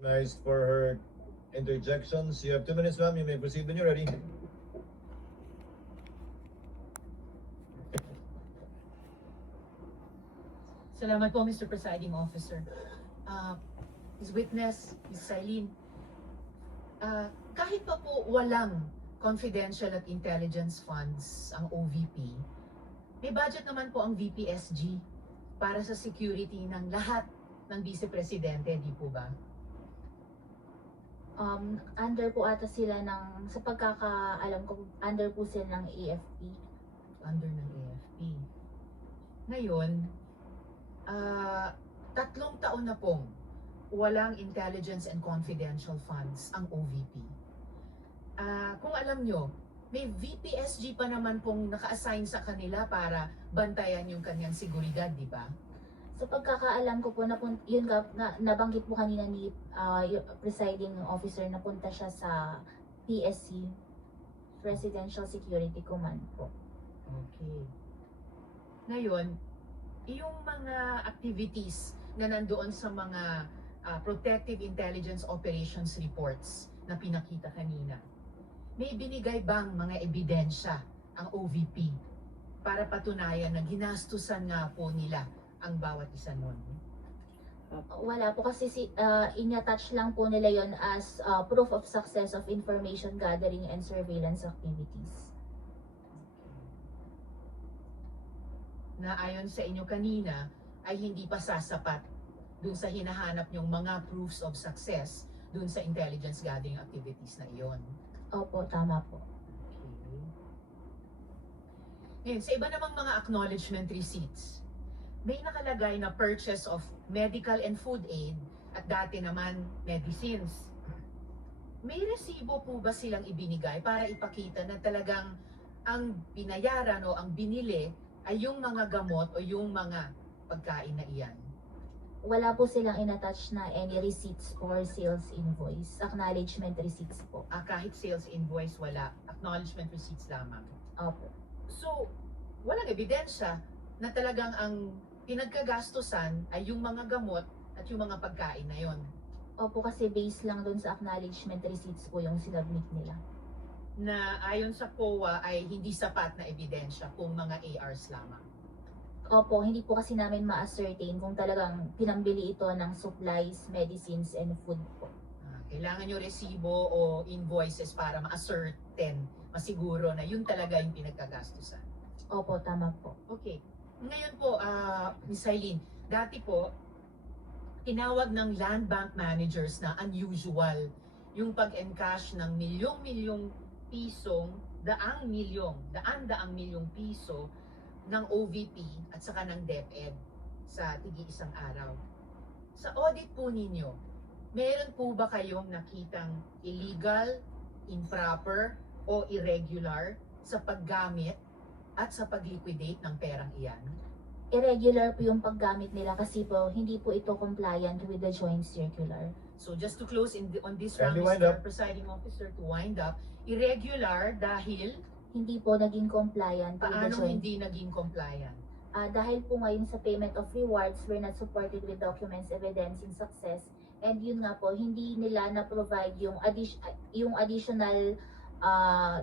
Nice for her interjections. You have 2 minutes, ma'am. You may proceed when you're ready. Salamat po, Mr. Presiding Officer. His witness, Ms. Silene, kahit pa po walang confidential at intelligence funds ang OVP, may budget naman po ang VPSG para sa security ng lahat ng Vice Presidente, di po ba? Under po ata sila ng, sa pagkakaalam ko, under po sila ng AFP. Under ng AFP. Ngayon, 3 taon na pong walang intelligence and confidential funds ang OVP. Kung alam nyo, may VPSG pa naman pong naka-assign sa kanila para bantayan yung kanyang seguridad, di ba? Sa pagkakaalam ko po, yun nabanggit po kanina ni yung presiding officer, napunta siya sa PSC, Presidential Security Command po. Okay. Ngayon, yung mga activities na nandoon sa mga Protective Intelligence Operations reports na pinakita kanina, may binigay bang mga ebidensya ang OVP para patunayan na ginastusan nga po nila ang bawat isa nun? Wala po kasi in-attach lang po nila yon as proof of success of information gathering and surveillance activities. Na ayon sa inyo kanina ay hindi pa sasapat dun sa hinahanap nyong mga proofs of success dun sa intelligence gathering activities na iyon. Opo, tama po. Okay. Ngayon, sa iba namang mga acknowledgement receipts, may nakalagay na purchase of medical and food aid at dati naman medicines. May resibo po ba silang ibinigay para ipakita na talagang ang binayaran o ang binili ay yung mga gamot o yung mga pagkain na iyan? Wala po silang in-attach na any receipts or sales invoice. Acknowledgement receipts po. Kahit sales invoice, wala. Acknowledgement receipts lamang. Opo. So, walang ebidensya na talagang ang pinagkagastusan ay yung mga gamot at yung mga pagkain na yon. Opo, kasi based lang dun sa acknowledgement receipts po yung sinubmit nila. Na ayon sa COA ay hindi sapat na ebidensya kung mga ARs lamang. Opo, hindi po kasi namin ma-ascertain kung talagang pinambili ito ng supplies, medicines, and food po. Kailangan nyo resibo o invoices para ma-ascertain, masiguro na yun talaga yung pinagkagastusan. Opo, tama po. Okay. Ngayon po, Ms. Silene, dati po, tinawag ng land bank managers na unusual yung pag-encash ng milyong-milyong pisong, daang milyong piso ng OVP at saka ng DepEd sa tigi-isang araw. Sa audit po ninyo, meron po ba kayong nakitang illegal, improper, o irregular sa paggamit at sa pag-liquidate ng perang iyan? Irregular po yung paggamit nila kasi po hindi po ito compliant with the joint circular. So just to close on this round, Mr. Presiding Officer, to wind up, irregular dahil hindi po naging compliant with the paano joint. hindi naging compliant? Dahil po ngayon sa payment of rewards, we're not supported with documents evidencing success. And yun nga po, hindi nila na-provide yung additional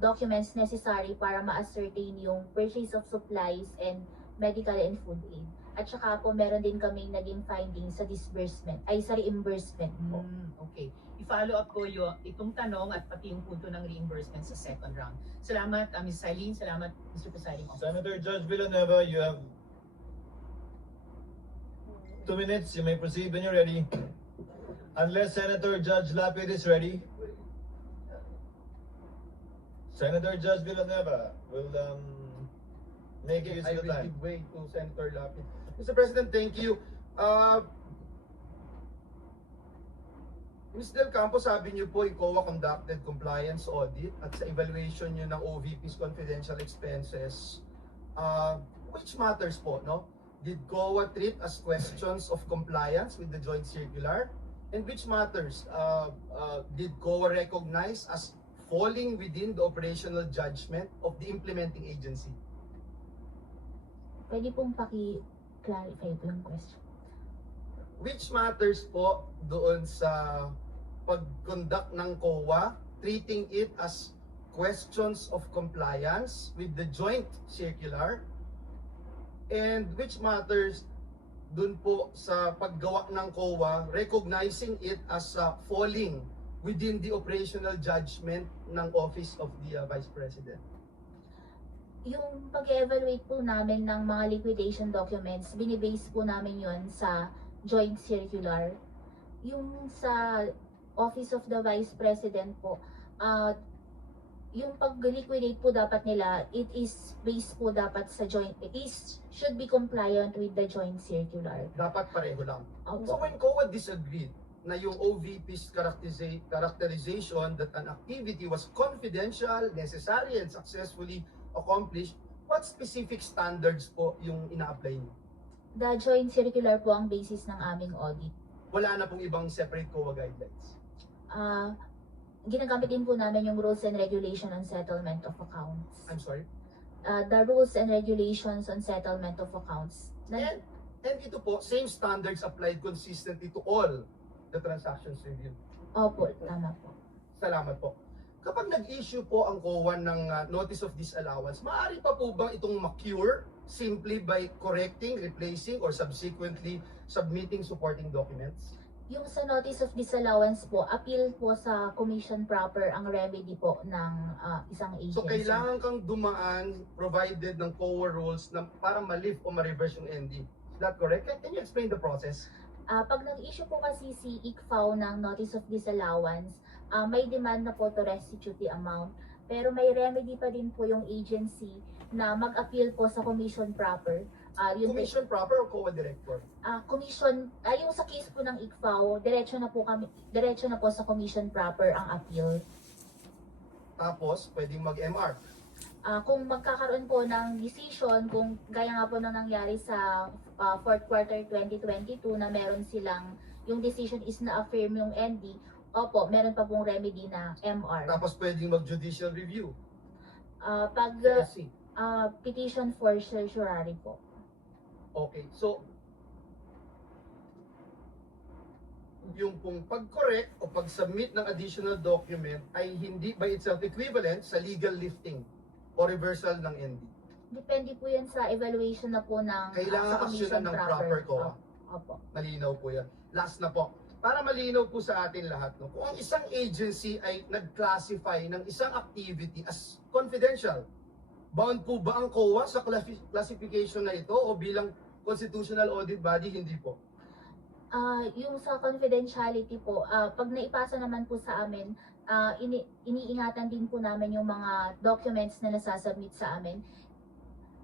documents necessary para ma-ascertain yung purchase of supplies and medical and food aid. At saka po meron din kaming naging findings sa sa reimbursement po. Okay. I-follow up ko itong tanong at pati yung punto ng reimbursement sa second round. Salamat, Ms. Silene. Salamat, Mr. Presiding Officer. Senator Judge Villanueva, you have 2 minutes. You may proceed when you're ready. Unless Senator Judge Lapid is ready. Senator Judge Villanueva will make use I of the will time. give way to Senator Lapid. Mr. President, thank you. Ms. Del Campo, sabi niyo po, COA conducted compliance audit at sa evaluation niyo ng OVP's confidential expenses, which matters po, no? Did COA treat as questions of compliance with the joint circular? And which matters, did COA recognize as falling within the operational judgment of the implementing agency? Pwede pong paki-clarify po yung question. which matters po doon sa pag-conduct ng COA, treating it as questions of compliance with the joint circular, and which matters dun po sa paggawa ng COA, recognizing it as falling within the operational judgment ng Office of the Vice President. Yung pag-evaluate po namin ng mga liquidation documents, binibase po namin yon sa joint circular. Yung sa Office of the Vice President po, yung pag-liquidate po dapat nila, it is based po dapat sa joint, should be compliant with the joint circular. Dapat pareho lang. Opo. So when COA disagreed na yung OVP's characterization that an activity was confidential, necessary, and successfully accomplished, what specific standards po yung ina-apply niyo? The joint circular po ang basis ng aming audit. Wala na pong ibang separate COA guidelines. Ginagamit din po namin yung rules and regulation on settlement of accounts. I'm sorry. The rules and regulations on settlement of accounts. And ito po, same standards applied consistently to all the transactions reviewed. Opo, tama po. Salamat po. Kapag nag-issue po ang COA ng notice of disallowance, maaari pa po bang itong ma-cure simply by correcting, replacing, or subsequently submitting supporting documents? Yung sa notice of disallowance po, appeal po sa commission proper ang remedy po ng isang agency. So kailangan kang dumaan provided ng COA rules na para ma-lift o ma-reverse yung ND. Is that correct? Can you explain the process? Pag nag-issue po kasi si ICFAO ng notice of disallowance, may demand na po to restitute the amount. Pero may remedy pa din po yung agency na mag-appeal po sa commission proper. Commission proper or COA director? Yung sa case po ng ICFAO, diretso na po sa commission proper ang appeal. Tapos, pwedeng mag-MR. Kung magkakaroon po ng decision, kung gaya nga po na nangyari sa fourth quarter 2022 na meron silang, yung decision is na-affirm yung ND, opo, meron pa pong remedy na MR. Tapos pwedeng mag-judicial review. Pag SC. petition for certiorari po. Okay, so yung pong pag-correct o pag-submit ng additional document ay hindi by itself equivalent sa legal lifting o reversal ng ND. Depende po yan sa evaluation na po ng Kailangan sa commission aksyonan ng proper COA. Opo. Malinaw po yan. Last na po. Para malinaw po sa atin lahat, no? Kung ang isang agency ay nag-classify ng isang activity as confidential, bound po ba ang COA sa classification na ito o bilang constitutional audit body? Hindi po. Yung sa confidentiality po, pag naipasa naman po sa amin, iniingatan din po namin yung mga documents na nasasubmit sa amin.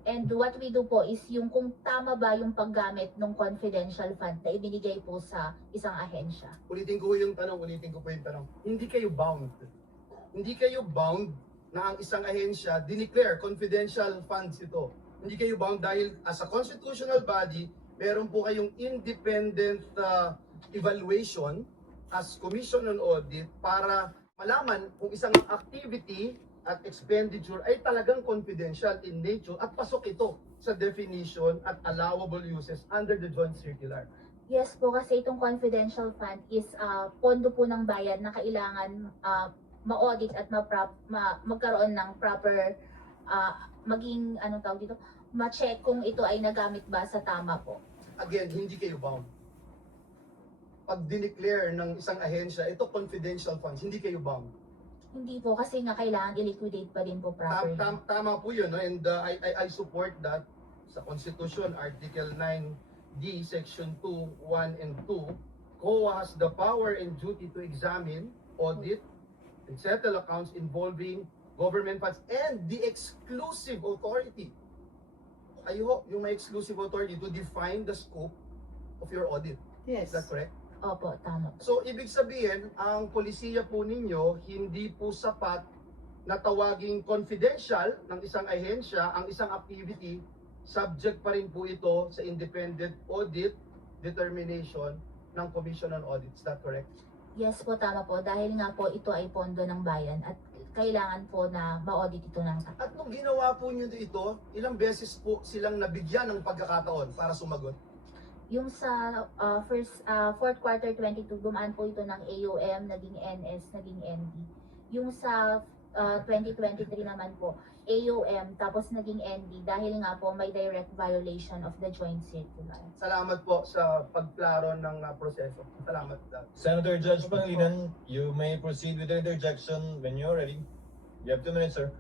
And what we do po is yung kung tama ba yung paggamit ng confidential fund na ibinigay po sa isang ahensya. Ulitin ko yung tanong. Hindi kayo bound. Hindi kayo bound na ang isang ahensya dineclare confidential funds ito. Hindi kayo bound dahil as a constitutional body, meron po kayong independent evaluation as Commission on Audit para malaman kung isang activity at expenditure ay talagang confidential in nature at pasok ito sa definition at allowable uses under the joint circular. Yes po, kasi itong confidential fund is pondo po ng bayan na kailangan ma-audit at magkaroon ng proper maging ma-check kung ito ay nagamit ba sa tama po. Again, hindi kayo bound. Pag dineclare ng isang ahensya, ito confidential funds, hindi kayo bound. Hindi po, kasi nga kailangan i-liquidate pa din po properly. Tama po yun, no? And I support that sa Constitution, Article 9D, Section 2, 1 and 2. COA has the power and duty to examine, audit, and settle accounts involving government funds and the exclusive authority. Yung may exclusive authority to define the scope of your audit. Yes. Is that correct? Opo, tama. So, ibig sabihin, ang polisiya po ninyo, hindi po sapat na tawaging confidential ng isang ahensya, ang isang activity, subject pa rin po ito sa independent audit determination ng Commission on Audit. Is that correct? Yes po, tama po. Dahil nga po ito ay pondo ng bayan at kailangan po na ma-audit ito ng At nung ginawa po nyo ito, ilang beses po silang nabigyan ng pagkakataon para sumagot? Yung sa fourth quarter 22, dumaan po ito ng AUM, naging NS, naging ND. Yung sa 2023 naman po, AUM, tapos naging ND dahil nga po may direct violation of the joint circular. Salamat po sa pagklaro ng proseso. Salamat. Senator Judge Pangilinan, you may proceed with the interjection when you're ready. You have 2 minutes, sir.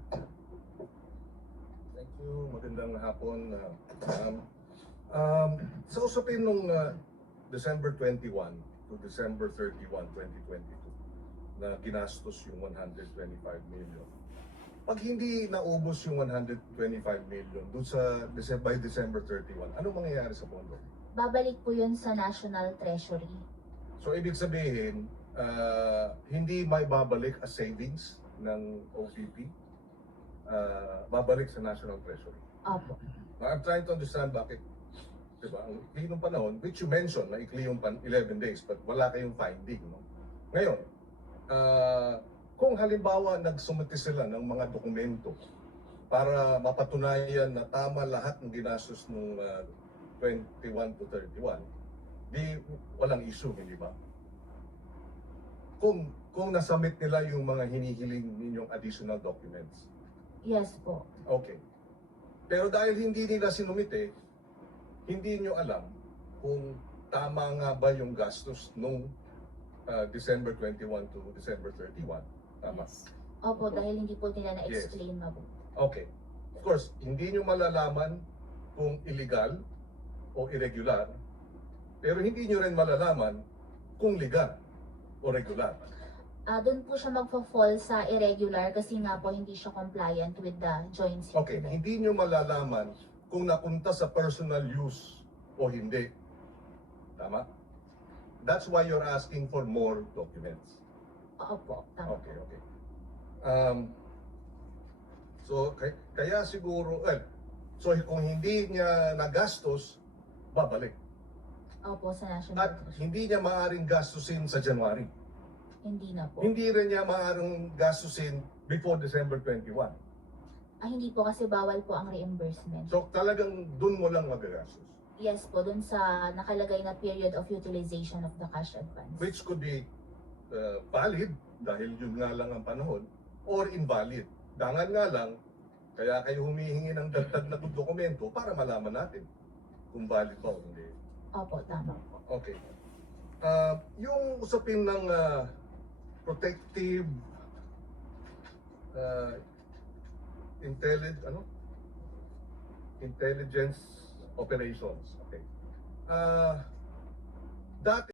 Thank you. Magandang hapon. Sa usapin nung December 21 to December 31, 2022 na ginastos yung 125 million. Pag hindi naubos yung 125 million doon sa by December 31, ano mangyayari sa pondo? Babalik po yun sa National Treasury. So ibig sabihin, hindi may babalik as savings ng OVP, babalik sa National Treasury. Opo. I'm trying to understand bakit, diba, ang ikli ng panahon, which you mentioned, na ikli yung 11 days, but wala kayong finding, no? Ngayon, kung halimbawa nagsumite sila ng mga dokumento para mapatunayan na tama lahat ng ginastos nung 21 to 31, di walang issue, hindi ba? Kung nasubmit nila yung mga hinihiling ninyong additional documents. Yes po. Okay. Pero dahil hindi nila sinumite, hindi nyo alam kung tama nga ba yung gastos nung December 21 to December 31. Tama? Opo, dahil hindi po nila na-explain mabuti. Okay. Of course, hindi nyo malalaman kung illegal o irregular, pero hindi nyo rin malalaman kung legal o regular. Doon po siya magfa-fall sa irregular kasi nga po hindi siya compliant with the joint circular. Okay, hindi nyo malalaman kung napunta sa personal use o hindi. Tama? That's why you're asking for more documents. Opo, tama. Okay, okay. So, kaya siguro, so kung hindi niya nagastos, babalik. Opo, sa National At Treasury. hindi niya maaaring gastusin sa January. Hindi na po. Hindi rin niya maaaring gastusin before December 21. Hindi po kasi bawal po ang reimbursement. So talagang dun mo lang magagastos. Yes po, dun sa nakalagay na period of utilization of the cash advance. Which could be valid dahil yun nga lang ang panahon, or invalid. Dangan nga lang, kaya kayo humihingi ng dagdag na dokumento para malaman natin kung valid ba o hindi. Opo, tama po. Okay. Yung usapin ng protective intelligence operations. Okay. Dati